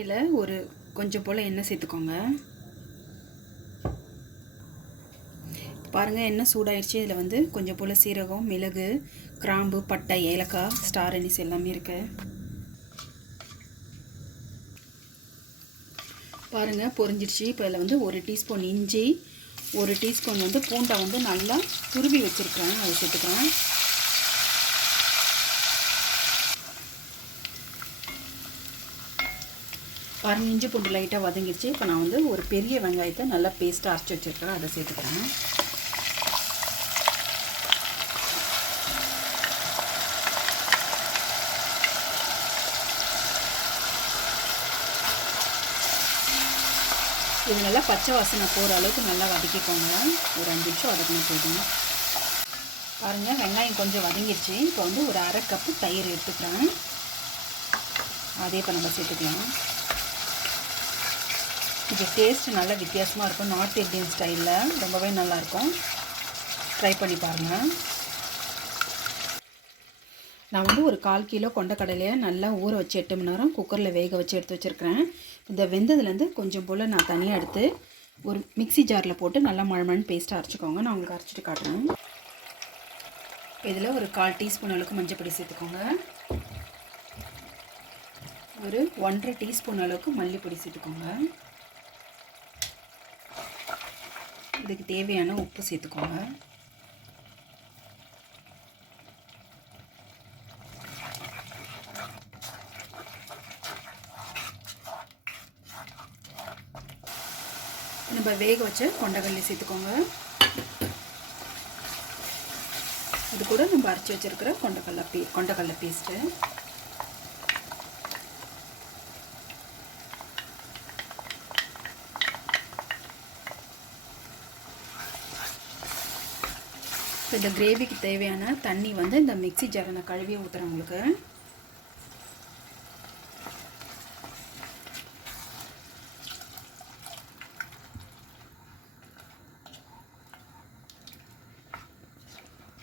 கடாயில் ஒரு கொஞ்சம் போல் எண்ணெய் சேர்த்துக்கோங்க. பாருங்கள், எண்ணெய் சூடாயிடுச்சு. இதில் வந்து கொஞ்சம் போல் சீரகம், மிளகு, கிராம்பு, பட்டை, ஏலக்காய், ஸ்டார் அனிஸ் எல்லாமே இருக்குது. பாருங்கள், பொரிஞ்சிடுச்சு. இப்போ இதில் வந்து 1 டீஸ்பூன் இஞ்சி, 1 டீஸ்பூன் வந்து பூண்டை வந்து நல்லா துருவி வச்சுருக்கேன், அதை சேர்த்துக்கிறேன். பாருங்கள், இஞ்சி பூண்டு லைட்டாக வதங்கிடுச்சு. இப்போ நான் வந்து ஒரு பெரிய வெங்காயத்தை நல்லா பேஸ்ட்டாக அரைச்சி வச்சுருக்கேன், அதை சேர்த்துக்கிறேன். இது நல்லா பச்சை வாசனை போகிற அளவுக்கு நல்லா வதக்கிக்கோங்க. ஒரு 5 நிமிஷம் வதக்கினா போதும். பாருங்கள், வெங்காயம் கொஞ்சம் வதங்கிடுச்சு. இப்போ வந்து ஒரு 1/2 கப்பு தயிர் எடுத்துக்கிறேன், அதே இப்போ நம்ம சேர்த்துக்கலாம். இது டேஸ்ட்டு நல்லா வித்தியாசமாக இருக்கும். நார்த் இந்தியன் ஸ்டைலில் ரொம்பவே நல்லாயிருக்கும். ட்ரை பண்ணி பாருங்கள். நான் வந்து ஒரு 1/4 கிலோ கொண்டக்கடலையை நல்லா ஊற வச்சு 8 மணி நேரம் குக்கரில் வேக வச்சு எடுத்து வச்சுருக்கிறேன். இந்த வெந்ததுலேருந்து கொஞ்சம் போல் நான் தனியாக எடுத்து ஒரு மிக்ஸி ஜாரில் போட்டு நல்லா மழமழன்னு பேஸ்ட்டாக அரைச்சிக்கோங்க. நான் உங்களுக்கு அரைச்சிட்டு காட்டுறேன். இதில் ஒரு 1/4 டீஸ்பூன் அளவுக்கு மஞ்சள் பொடி சேர்த்துக்கோங்க. ஒரு 1/2 டீஸ்பூன் அளவுக்கு மல்லிப்பொடி சேர்த்துக்கோங்க. இதுக்கு தேவையான உப்பு சேர்த்துக்கோங்க. நம்ம வேக வச்ச கொண்டக்கடலை சேர்த்துக்கோங்க. இது கூட நம்ம அரைச்சி வச்சுருக்கிற கொண்டக்கடலை பேஸ்ட்டு. இந்த கிரேவிக்கு தேவையான தண்ணி வந்து இந்த மிக்ஸி ஜாரை நான் கழுவி ஊற்றுறேன் உங்களுக்கு.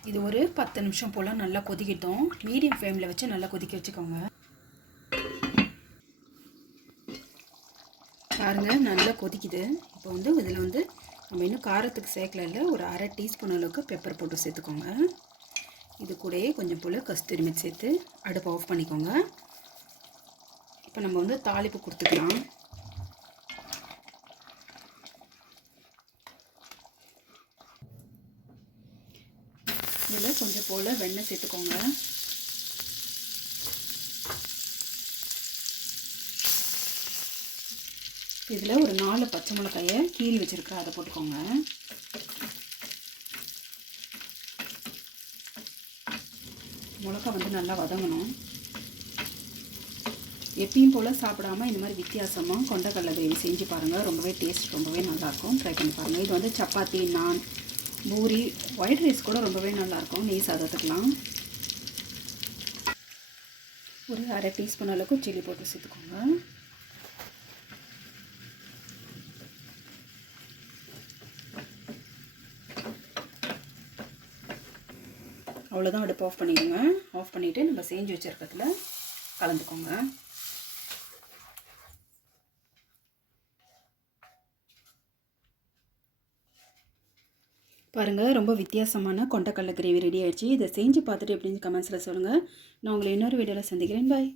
இது ஒரு 10 நிமிஷம் போல் நல்லா கொதிக்கிட்டோம். மீடியம் ஃப்ளேமில் வச்சு நல்லா கொதிக்க வச்சுக்கோங்க. பாருங்கள், நல்லா கொதிக்குது. இப்போ வந்து இதில் வந்து நம்ம இன்னும் காரத்துக்கு சேர்க்கல, ஒரு 1/2 டீஸ்பூன் அளவுக்கு பெப்பர் போட்டு சேர்த்துக்கோங்க. இது கூடயே கொஞ்சம் போல் கஸ்தூரி மெத்தி சேர்த்து அடுப்பை ஆஃப் பண்ணிக்கோங்க. இப்போ நம்ம வந்து தாளிப்பு கொடுத்துக்கலாம். இதில் கொஞ்சம் போல் வெண்ணெய் சேர்த்துக்கோங்க. இதில் ஒரு 4 பச்சை மிளகாயை கீறி வச்சுருக்கேன், அதை போட்டுக்கோங்க. மிளகா வந்து நல்லா வதங்கணும். எப்பயும் போல் சாப்பிடாமல் இந்த மாதிரி வித்தியாசமாக கொண்டக்கடலை கிரேவி செஞ்சு பாருங்கள். ரொம்பவே டேஸ்ட் ரொம்பவே நல்லாயிருக்கும். ட்ரை பண்ணி பாருங்கள். இது வந்து சப்பாத்தி, நான், பூரி, ஒயிட் ரைஸ் கூட ரொம்பவே நல்லாயிருக்கும். நெய் சாதத்துக்கலாம். ஒரு 1/2 டீஸ்பூன் அளவுக்கு சில்லி போட்டு சேர்த்துக்கோங்க. அவ்வளோதான், அடுப்பு ஆஃப் பண்ணிடுங்க. ஆஃப் பண்ணிவிட்டு நம்ம செஞ்சு வச்சுருக்கிறதுல கலந்துக்கோங்க. பாருங்கள், ரொம்ப வித்தியாசமான கொண்டக்கடலை கிரேவி ரெடி ஆகிடுச்சு. இதை செஞ்சு பார்த்துட்டு எப்படின்னு கமெண்ட்ஸில் சொல்லுங்கள். நான் உங்களை இன்னொரு வீடியோவில் சந்திக்கிறேன். பாய்.